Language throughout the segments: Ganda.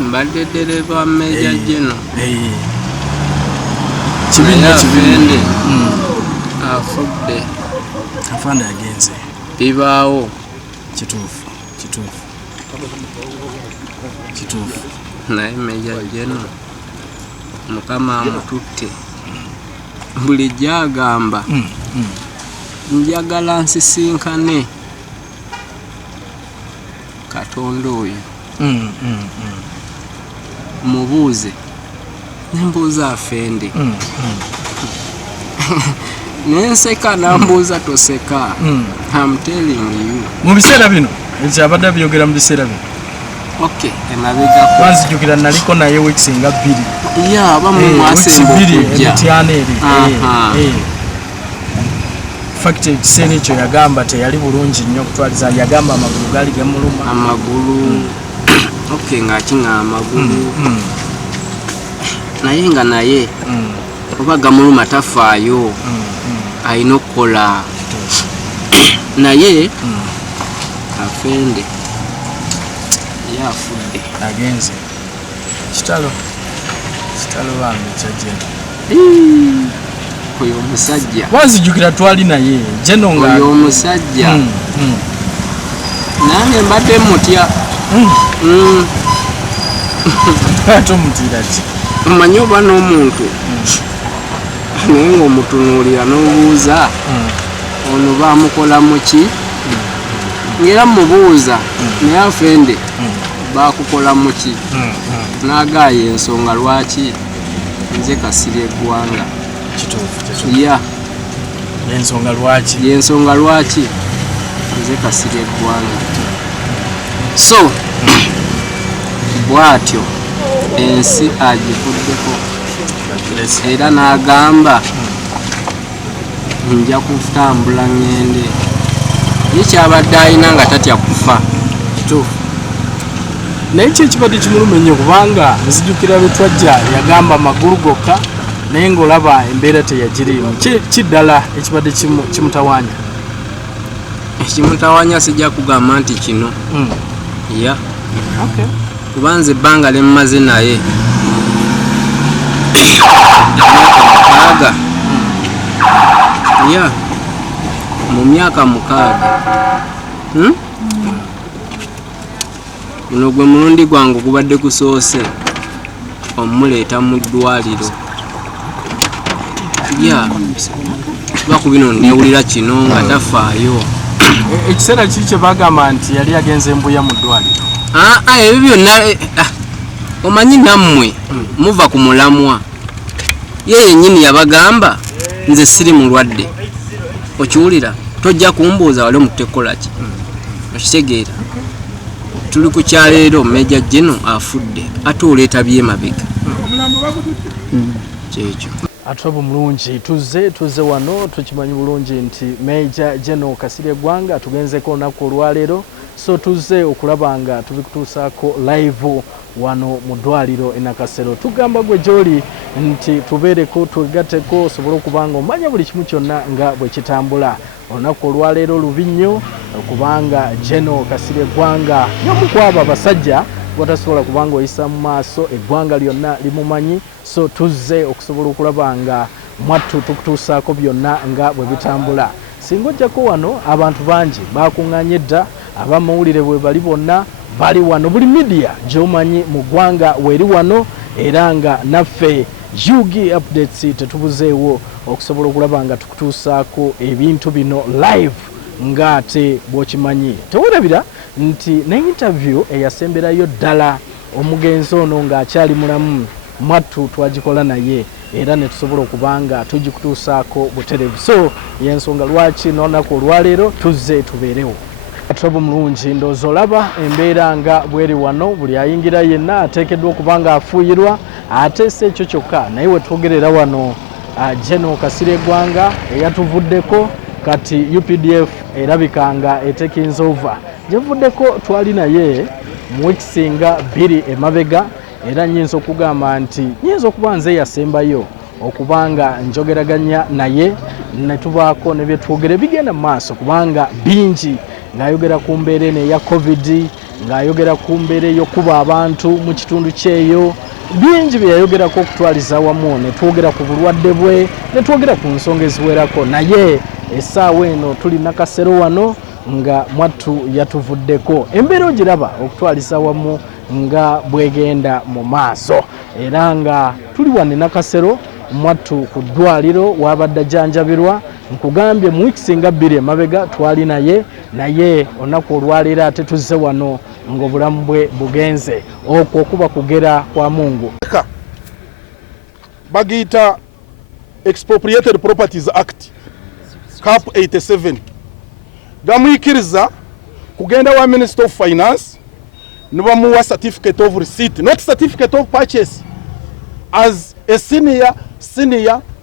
mbadde dereva Meja General. Kibinja Afende afudde. Afande agenze. Bibaawo. Kituufu. Naye Meja General Mukama amututte. Bulijjo agamba njagala nsisinkane Katonda oyo mubuuze nembuuza Afende nenseka nambuuza toseka. I'm telling you. Mu biseera bino ekyabadde byogera mu biseera bino. Okay, emabega kwanzijukira naliko naye weeks nga 2. Yeah, bamu mwasembo kujja. Emityana eri. Fact ekiseera ekyo yagamba teyali bulungi nnyo okutwaliza, yagamba amagulu gaali gamuluma. Amagulu. Okay, ng'akinga amagulu. Naye nga naye oba gamuluma tafaayo. Alina okukola. Naye Afende yafudde agenze. Kitalo bambi kyajjena. Oyo omusajja wanzijukira twali naye Jeno nga oyo omusajja nange mbadde mutya. Tomutira ki? Omanyi oba n'omuntu naye ng'omutunuulira n'obuuza ono baamukola mu ki? Ngera mubuuza naye Afende baakukola mu ki? N'agaayo ensonga lwaki nze Kasirye Gwanga. Kituufu. Ya y'ensonga lwaki nze Kasirye Gwanga. So bw'atyo ensi agifuddeko era n'agamba nja kutambula ngende. Ye kyabadde alina nga tatya kufa. Kituufu. Naye kyekibadde kimuluma ennyo kubanga nzijukira bwe twajja yagamba amagulu gokka naye ng'olaba embeera teyagiriimu. Kiddala ekibadde kimutawaanya? Ekimutawaanya sijja kugamba nti kino. Ya kubanza ebbanga lye mmaze naye mu myaka 6. Guno gwe mulundi gwange gubadde gusoose omuleeta mu ddwaliro. Kuba ku bino newulira kino nga tafaayo. Ekiseera kiri kye bagamba nti yali agenze mbuya mu ddwaliro? Ebyo byonna omanyi nammwe muva ku mulamwa. Ye yennyini yabagamba nze siri mulwadde. Okiwulira? Tojja kumbuuza wali omutekola ki? Okitegeera? Tuli ku kyaleero Meja General afudde ate oleeta byemabega. Kyekyo. Atobo mulungi tuze wano tukimanyi bulungi nti Meja General Kasirye Gwanga tugenzeko olunaku olwaleero, so tuze okulabanga tubikutuusaako live wano mu ddwaliro e Nakasero. Tugamba gwe gy'oli nti tubeereko twegatteko osobole okubanga omanya buli kimu kyonna nga bwe kitambula. Olunaku olwaleero lubi nnyo kubanga General Kasirye Gwanga y'omu kwabo abasajja watasobola kubanga oyisa mu maaso eggwanga lyonna limumanyi, so tuzze okusobola okulaba nga mwattu tukutuusaako byonna nga bwe bitambula. Singa ojjako wano abantu bangi bakuŋŋaanye dda, abamawulire bwe bali bonna bali wano, buli media gy'omanyi mu ggwanga weeri wano, era nga naffe Yugi Updates tetubuzeewo okusobola okulaba nga tukutuusaako ebintu bino live nga ate bw'okimanyi. Tewerabira nti ne interview eyasemberayo ddala omugenzi ono ng'akyali mulamu mwattu twagikola naye era ne tusobola okubanga tugikutuusaako butereevu. So y'ensonga lwaki n'olunaku olwaleero tuzze tubeerewo. Atobo mulungi ndowooza olaba embeera nga bweri wano, buli ayingira yenna ateekeddwa okubanga afuuyirwa, ate si ekyo kyokka naye we twogerera wano General Kasirye Gwanga eyatuvuddeko kati UPDF erabika nga etekinze over. Gyevuddeko twali naye mu weeks nga 2 emabega, era nyinza okugamba nti nyinza okuba nze yasembayo okubanga njogeraganya naye ne tubaako ne bye twogere bigenda mu maaso kubanga bingi ng'ayogera ku mbeera eno eya COVID, ng'ayogera ku mbeera ey'okuba abantu mu kitundu kyeyo. Bingi bye yayogerako okutwaliza wamu, ne twogera ku bulwadde bwe, ne twogera ku nsonga eziwerako. Naye essaawa eno tuli Nakasero wano nga mwattu yatuvuddeko. Embeera ogiraba okutwaliza wamu nga bwegenda mu maaso, era nga tuli wano Nakasero mwattu ku ddwaliro wabadde ajjanjabirwa. Nkugambye mu wiiki singa 2 emabega twali naye olunaku olwaleero ate tuzze wano ng'obulamu bwe bugenze. Okwo okuba kugera kwa Mungu. Bagiyita Expropriated Properties Act Cap 87 gamuyikiriza kugenda wa Minister of Finance nibamuwa certificate of receipt, not certificate of purchase, as a senior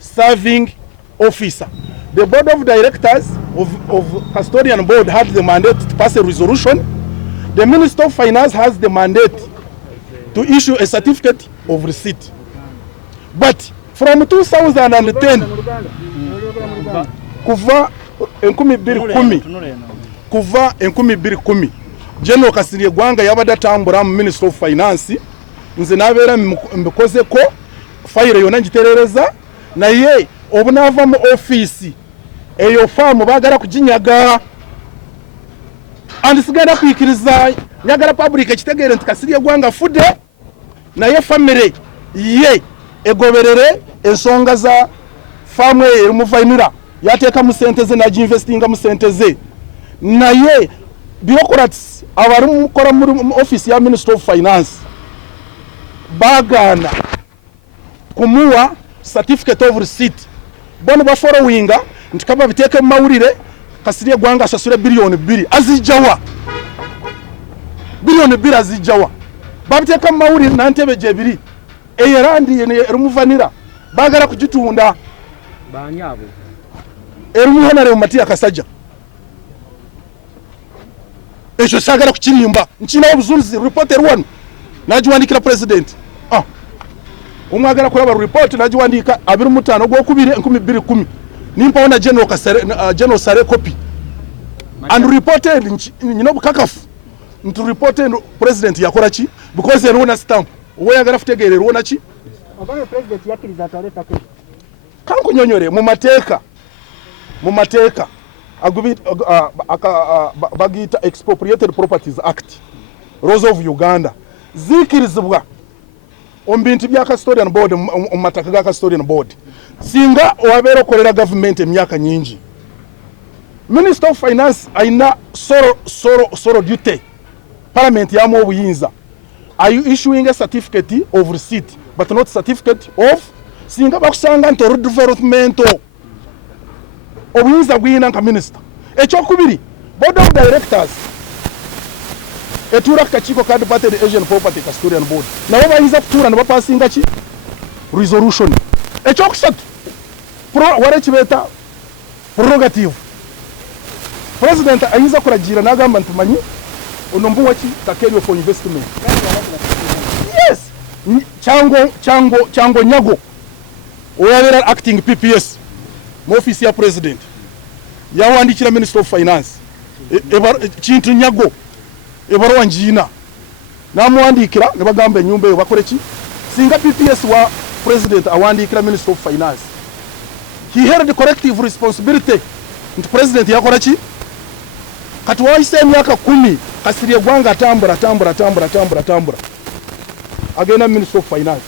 serving officer. The board of directors of custodian board had the mandate to pass a resolution. The Minister of Finance has the mandate to issue a certificate of receipt. But from 2010 kuva 2010 General Kasirye Gwanga yabadde atambula mu Minister of Finance, nze nabeera mbikozeko file yonna ngiterereza, naye obunaava mu office eyo faamu baagala kuginyaga. And sigenda kuyikiriza, nyagala public ekitegeere nti Kasirye Gwanga afudde, naye family ye egoberere ensonga za faamu eyo emuvainira, yateeka mu sente ze naginvestinga mu sente ze. Naye bureaucrats abari mukora mu office ya Minister of Finance bagana kumuwa certificate of receipt. Bono ba followinga nti kama biteke mu mawulire Kasirye Gwanga asasule bilioni 2 azijawa. Bilioni 2 azijawa. Babiteka mu mawulire na ntebe jebiri eyerandi erumuvanira bagala kugitunda banyabo erumuhanare mu mati akasajja. Ekyo sagala kukirimba nkina obuzulizi reporter one najiwandikira president. Omwagala kulaba report najiwandika 25 gwokubire 2010 nimpaona General Sare copy and reported bukakafu nti reported president yakola ki because erona stamp oyagala futegere erona ki obanga president yakiriza ataleta ko kankunyonyore mu mateeka bagiyita Expropriated Properties Act Laws of Uganda zikirizibwa ombintu bya custodian board mu mataka ga custodian board singa owabeera okolera government emyaka nyingi. Minister of Finance aina soro duty parliament yamu obuyinza. Are you issuing a certificate of receipt but not certificate of singa bakusanga nti development obuyinza bwina nka minister. Ekyokubiri board of directors etura kakiiko ka Department Asian Property Custodian Board nabo bayinza kutura ne bapasinga ki resolution. Ekyokusatu wale kibeta prerogative president ayinza kuragira nagamba ntumanyi onombuwa ki takeri for investment. Yes, chango nyago oyabera acting PPS mu office ya president yawandikira Minister of Finance kintu nyago ebaruwa njina namuwandikira ne bagamba enyumba eyo bakore ki singa PPS wa president awandikira Minister of Finance. He held the collective responsibility nti president yakora ki kati waise emyaka 10 Kasirye Gwanga atambura agenda Minister of Finance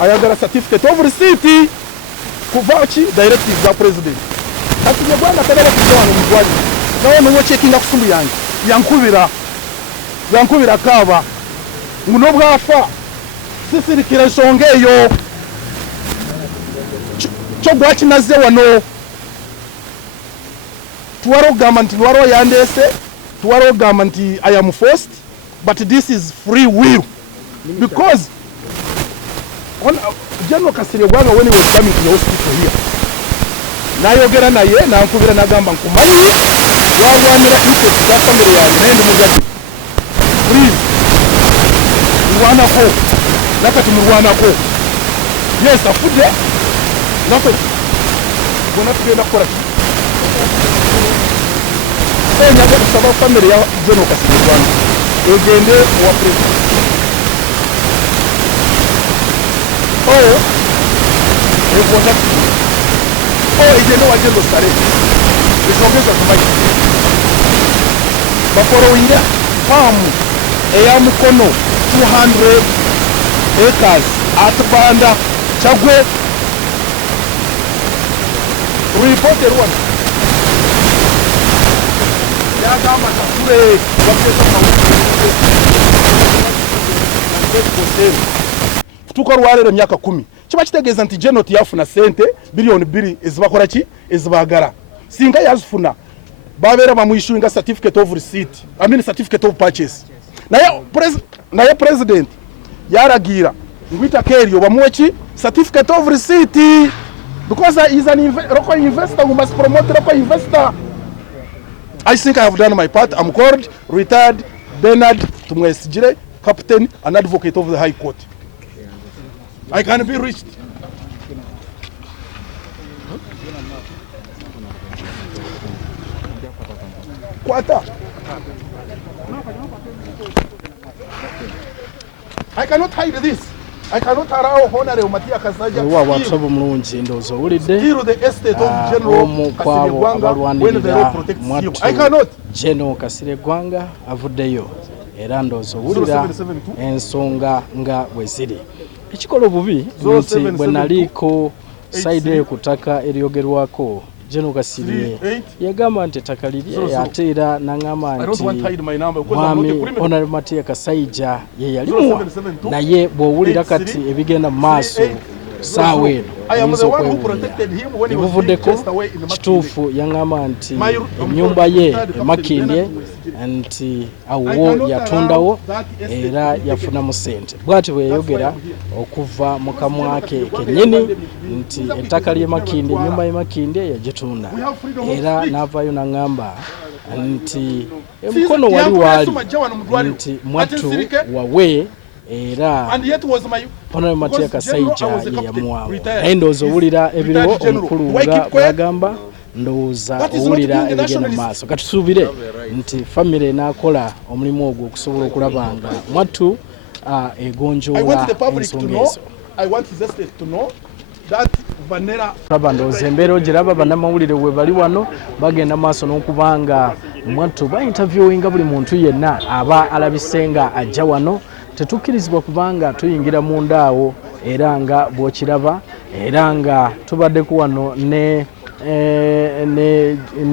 ayagala certificate of receipt kuva ki directive za president. Kasirye Gwanga tadala kutoa no mugwali nawe no checkinga kusumbu yange yankubira kaba muno bwafa sisirikira ensonga eyo kyo gwakinaze wano tuwaro gamba nti lwaro yandese tuwaro gamba nti I am forced but this is free will because General Kasirye Gwanga when he was coming to the hospital here nayogera naye nankubira nagamba nkumanyi wagwanira interest za family yange nende mugati please mwanako nakati mwanako yes afude nako bona tugenda kukora nyaga kusaba family ya General Kasirye Gwanga egende wa president ekuwasa egende wa General Sare esogeza kumaji bakorowira famu eya mukono 200 acres at Banda Chagwe reported one yagamba takure bakeza kutuka rwalero myaka 10 kiba kitegeeza nti General yafuna sente billion 2 ezibakora ki ezibagara singa yazifuna babera bamwishuinga certificate of receipt certificate of purchase naye president yaragira ngwita kerio bamuweki certificate of receipt because he is an local investor who must promote local investor. I think I have done my part. I'm called retired Bernard Tumwesijire, captain and advocate of the High Court. I can be reached. Quarter. I cannot hide this. I cannot allow Honorable Matia Kasaja steal the estate of General Kasirye Gwanga when the law protects him. I cannot. General Kasirye Gwanga avuddeyo era ndowooza owulira ensonga nga bwe ziri. Ekikola obubi nti bwe naliko sayidi eyo ku ttaka eryogerwako General Kasirye yagamba nti ettaka lirye ate era n'aŋŋamba nti mwami Honorable Matia Kasaija ye yalimuwa naye bw'owulira kati ebigenda mu maaso saawa eno oyinza okwewulira ne buvuddeko kituufu yaŋŋamba nti ennyumba ye emakindye nti awo yatundawo era yafunamu ssente bw'ati bwe yayogera okuva mu kamwa ke kennyini nti ettaka ly'emakindye ennyumba y'emakindye yagitunda era n'avaayo n'aŋŋamba nti emukono wali waali nti mwattu wawe era Honorable Matia Kasaija ye yamuwaawo naye ndowooza owulira ebiriwo omukulu nga bw'agamba ndowooza owulira ebigenda mu maaso katusuubire nti famire n'akola omulimu ogwo okusobola okulaba nga mwattu egonjoola ensonga ezo. Laba ndowooza embeera ogiraba bannamawulire bwe bali wano bagenda maaso n'okubanga mwattu baintavyowinga buli muntu yenna aba alabise nga ajja wano. Tetukkirizibwa kubanga tuyingira munda awo era nga bw'okiraba era nga tubaddeko wano ne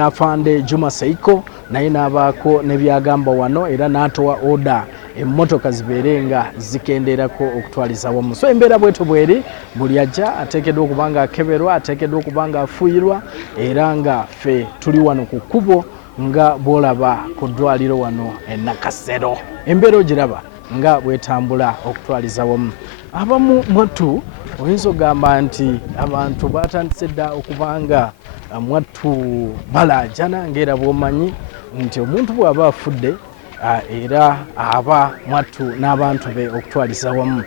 afande Juma Seiko naye n'abaako ne byagamba wano era n'atowa oda emmotoka zibeere nga zikenderako okutwaliza wamu. So embeera bweto bweri buli ajja ateekeddwa okuba nga akeberwa ateekeddwa okuba nga afuuyirwa era nga ffe tuli wano ku kkubo nga bw'olaba ku ddwaliro wano e Nakasero. Embeera ogiraba nga bwetambula okutwaliza wamu. Abamu mwattu oyinza ogamba nti abantu batandise dda okubanga mwattu balaajana ng'era bw'omanyi nti omuntu bw'aba afudde era aba mwattu n'abantu be okutwaliza wamu.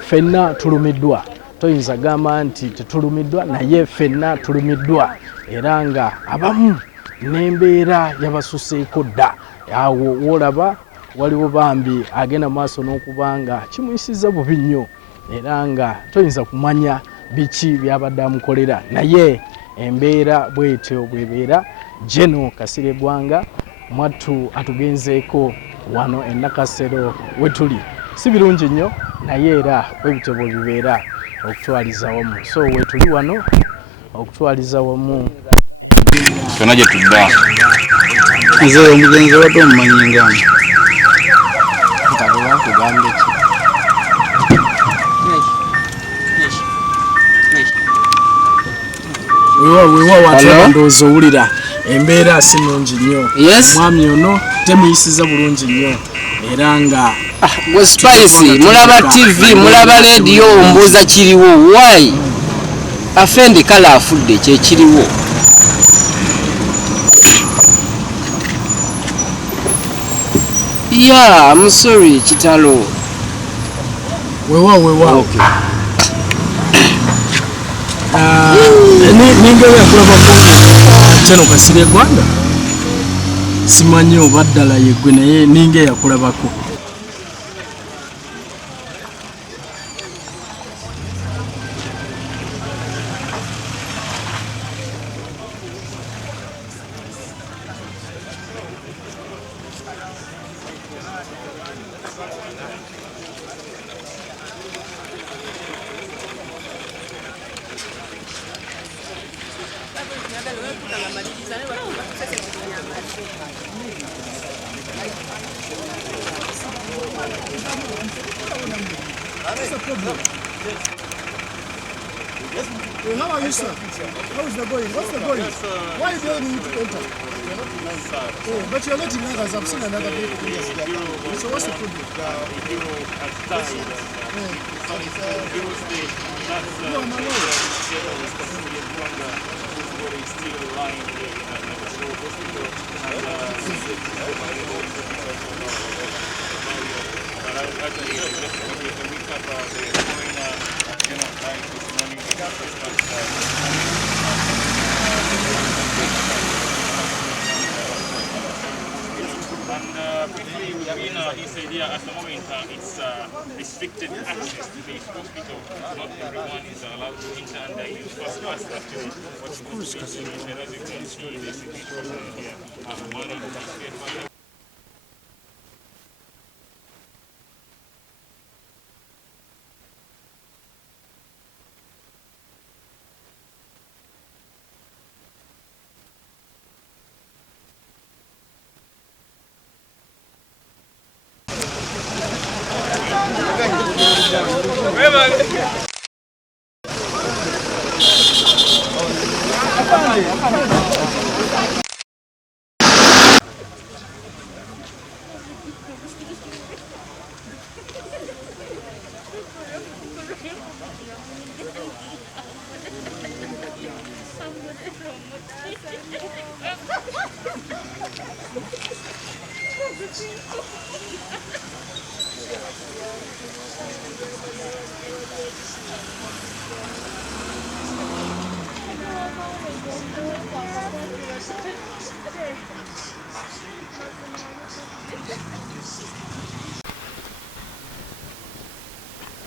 Ffenna tulumiddwa, toyinza gamba nti tetulumiddwa naye ffenna tulumiddwa era nga abamu n'embeera yabasuseeko dda. Awo woolaba waliwo bambi agenda maaso n'okubanga kimuyisiza bubi nnyo era nga toyinza kumanya biki byabadde amukolera naye embeera bwetyo bwebeera. General Kasirye Gwanga mwattu atugenzeeko wano e Nakasero wetuli si birungi nnyo naye era bwebityo bwe bibeera okutwaliza wamu. So wetuli wano okutwaliza wamu kyonna gye tudda nze omugenzi wadde omumanyi ngamba kugambe ki wewa wataba ndowooza owulira embeera si nnungi nnyo. Omwami ono temuyisiza bulungi nnyo era nga gwe Spice mulaba TV mulaba radio ombuuza kiriwo why afendi kala afudde kyekiriwo. Yeah, I'm sorry, Chitalo. Wewa. Okay. Ninge ya kulaba General Kasirye Gwanga. simanyi oba ddala yeggwe naye ninga eyakulabako. How are you, sir? How is the going? What's the going? Why are you telling me to enter? But you're letting others. I've seen another vehicle. So what's the problem? No, I'm alone. Briefly, with Rina, he said, yeah, at the moment it's restricted access to these hospitals. Not everyone is allowed to enter, and they use first class actually. What's good as you can see, the situation here. Money to get.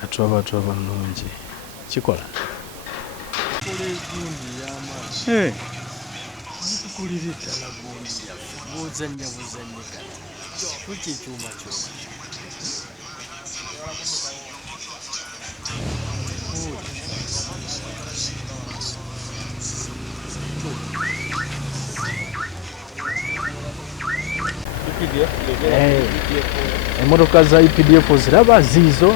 Atwaba mulungi kikola kulira ddala gundi buzanya kati kuki ekyuma kyo emmotoka za UPDF ziraba ziizo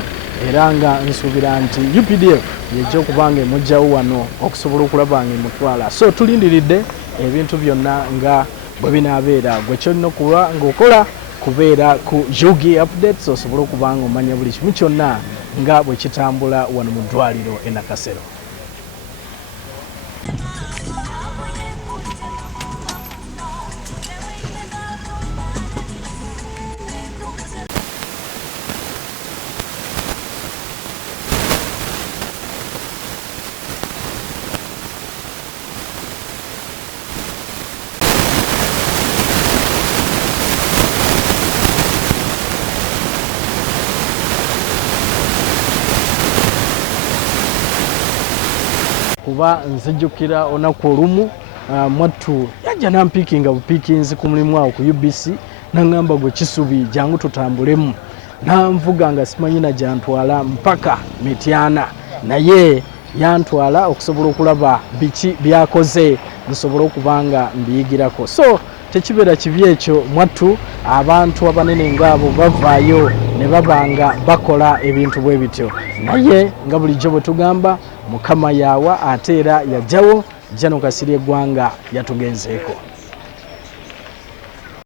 era nga nsuubira nti UPDF yejja okubanga emujjawo wano okusobola okulaba nga emutwala. So tulindiridde ebintu byonna nga bwe binaabeera. Gwe kyolina okuba ng'okola kubeera ku Yugi Updates osobole okuba nga omanya buli kimu kyonna nga bwe kitambula wano mu ddwaliro e Nakasero. Kuba nzijukira onaku olumu mwattu yajja nampiikinga bupiikinzi ku mulimu awo ku UBC nangamba gwe Kisubi jangu tutambulemu nanvuga nga simanyina jantwala mpaka Mityana naye yantwala okusobola okulaba biki byakoze nsobola okubanga mbiyigirako. So tekibeera kibi ekyo mwattu abantu abanene ngaabo bavaayo ne babanga bakola ebintu bwe bityo naye nga bulijjo bwe tugamba Mukama yawa ate era yajjawo Jano Kasirye Gwanga yatugenzeeko.